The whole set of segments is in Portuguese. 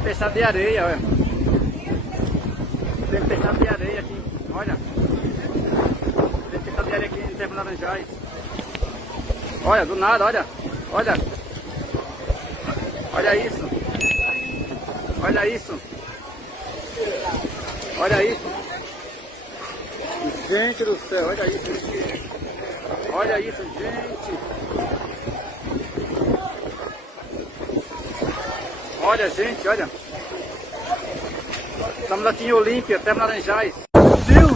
tempestade de areia, olha. Tempestade de areia aqui, olha. Tempestade de areia aqui em Serra Laranjais. Olha, do nada, olha. Olha. Olha isso. Olha isso. Olha isso. Gente do céu, olha isso. Olha isso, gente. Olha, gente, olha. Estamos aqui em Olímpia, Terra Laranjais. Deus!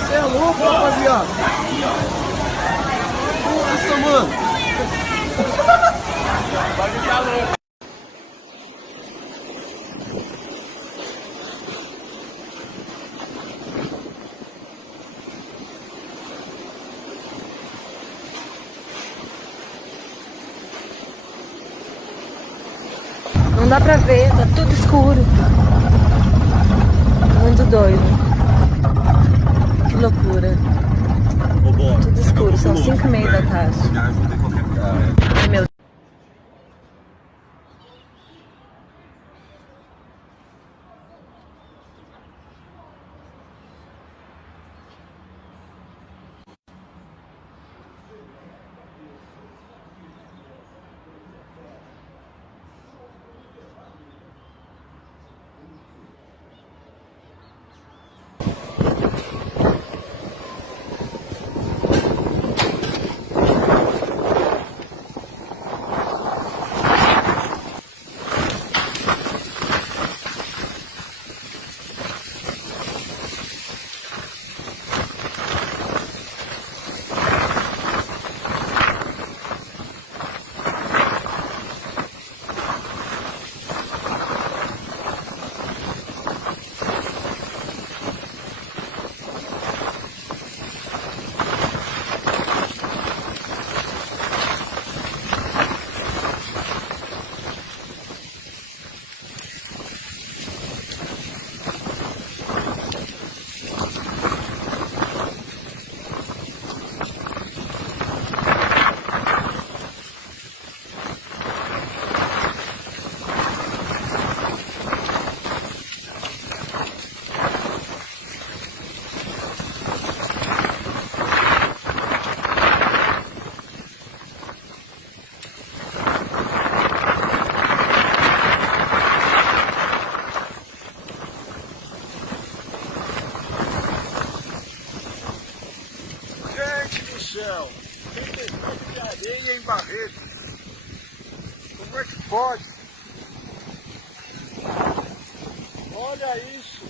Você é louco, rapaziada? Nossa, mano. Não dá pra ver, tá tudo escuro. Muito doido. Que loucura. Tudo escuro, são 5h30 da tarde. Ai, meu Deus. Céu, tempestade de areia em Barreto. Como é que pode? Olha isso.